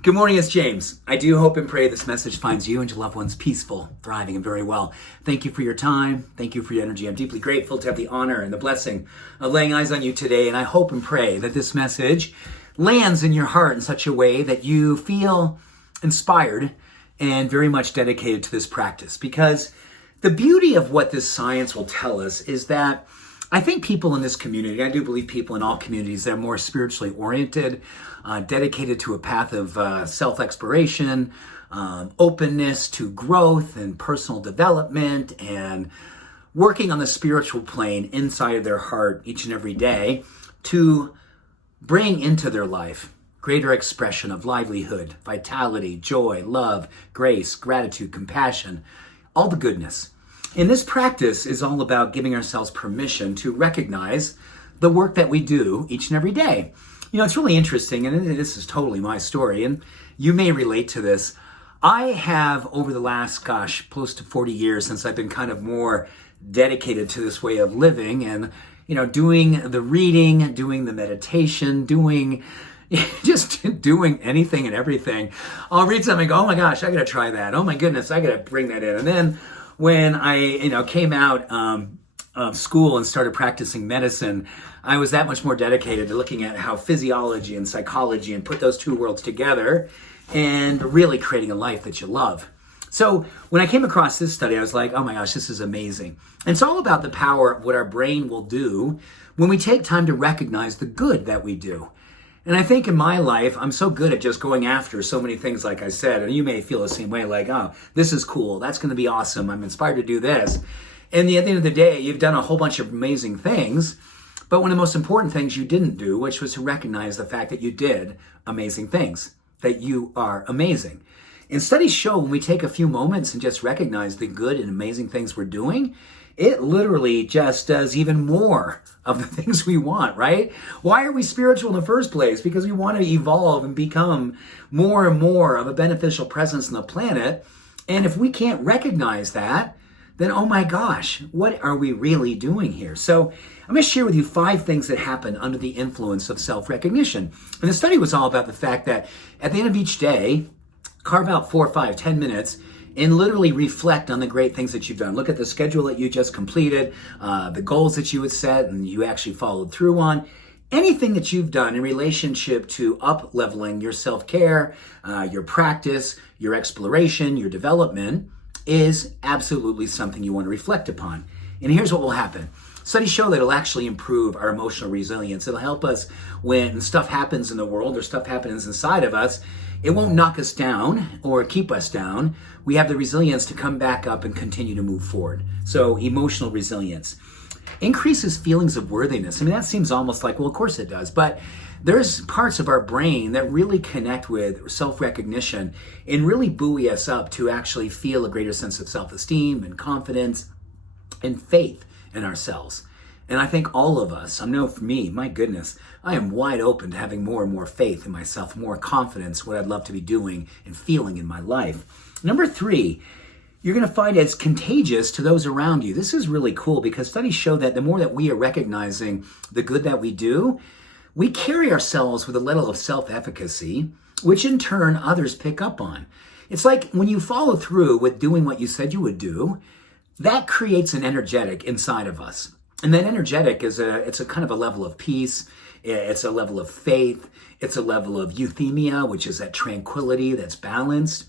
Good morning, it's James. I do hope and pray this message finds you and your loved ones peaceful, thriving, and very well. Thank you for your time. Thank you for your energy. I'm deeply grateful to have the honor and the blessing of laying eyes on you today. And I hope and pray that this message lands in your heart in such a way that you feel inspired and very much dedicated to this practice. Because the beauty of what this science will tell us is that I think people in this community, I do believe people in all communities that are more spiritually oriented, dedicated to a path of self-exploration, openness to growth and personal development, and working on the spiritual plane inside of their heart each and every day to bring into their life greater expression of livelihood, vitality, joy, love, grace, gratitude, compassion, all the goodness. And this practice is all about giving ourselves permission to recognize the work that we do each and every day. You know, it's really interesting, and this is totally my story, and you may relate to this. I have, over the last, close to 40 years since I've been kind of more dedicated to this way of living and, doing the reading, doing the meditation, doing anything and everything. I'll read something and go, oh my gosh, I got to try that. Oh my goodness, I got to bring that in. And then when I, came out of school and started practicing medicine, I was that much more dedicated to looking at how physiology and psychology and put those two worlds together and really creating a life that you love. So when I came across this study, I was like, oh my gosh, this is amazing. And it's all about the power of what our brain will do when we take time to recognize the good that we do. And I think in my life, I'm so good at just going after so many things, like I said, and you may feel the same way, like, oh, this is cool. That's going to be awesome. I'm inspired to do this. And at the end of the day, you've done a whole bunch of amazing things. But one of the most important things you didn't do, which was to recognize the fact that you did amazing things, that you are amazing. And studies show when we take a few moments and just recognize the good and amazing things we're doing, it literally just does even more of the things we want, right? Why are we spiritual in the first place? Because we want to evolve and become more and more of a beneficial presence on the planet. And if we can't recognize that, then oh my gosh, what are we really doing here? So I'm going to share with you 5 things that happen under the influence of self-recognition. And the study was all about the fact that at the end of each day, carve out 4, 5, 10 minutes and literally reflect on the great things that you've done. Look at the schedule that you just completed, the goals that you had set and you actually followed through on. Anything that you've done in relationship to up-leveling your self-care, your practice, your exploration, your development is absolutely something you want to reflect upon. And here's what will happen. Studies show that it'll actually improve our emotional resilience. It'll help us when stuff happens in the world or stuff happens inside of us. It won't knock us down or keep us down. We have the resilience to come back up and continue to move forward. So emotional resilience increases feelings of worthiness. I mean, that seems almost like, well, of course it does. But there's parts of our brain that really connect with self-recognition and really buoy us up to actually feel a greater sense of self-esteem and confidence and faith in ourselves. And I think all of us, I know for me, my goodness, I am wide open to having more and more faith in myself, more confidence, what I'd love to be doing and feeling in my life. Number 3, you're going to find it's contagious to those around you. This is really cool because studies show that the more that we are recognizing the good that we do, we carry ourselves with a level of self-efficacy, which in turn others pick up on. It's like when you follow through with doing what you said you would do, that creates an energetic inside of us. And that energetic it's a kind of a level of peace. It's a level of faith. It's a level of euthymia, which is that tranquility that's balanced.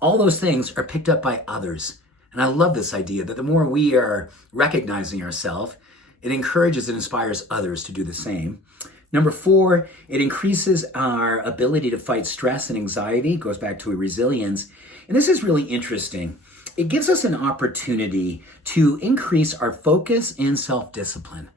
All those things are picked up by others. And I love this idea that the more we are recognizing ourselves, it encourages and inspires others to do the same. Number 4, it increases our ability to fight stress and anxiety. It goes back to a resilience. And this is really interesting. It gives us an opportunity to increase our focus and self-discipline.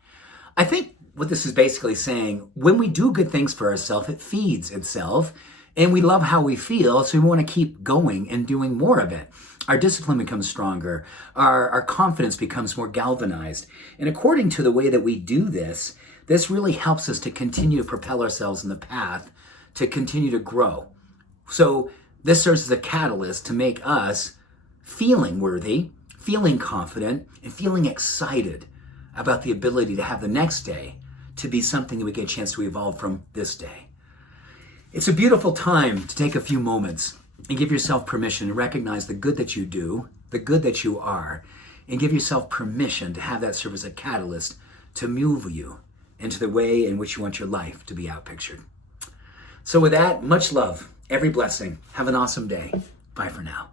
I think what this is basically saying, when we do good things for ourselves, it feeds itself, and we love how we feel, so we want to keep going and doing more of it. Our discipline becomes stronger. Our confidence becomes more galvanized. And according to the way that we do this, this really helps us to continue to propel ourselves in the path to continue to grow. So this serves as a catalyst to make us feeling worthy, feeling confident, and feeling excited about the ability to have the next day to be something that we get a chance to evolve from this day. It's a beautiful time to take a few moments and give yourself permission to recognize the good that you do, the good that you are, and give yourself permission to have that serve as a catalyst to move you into the way in which you want your life to be outpictured. So with that, much love, every blessing. Have an awesome day. Bye for now.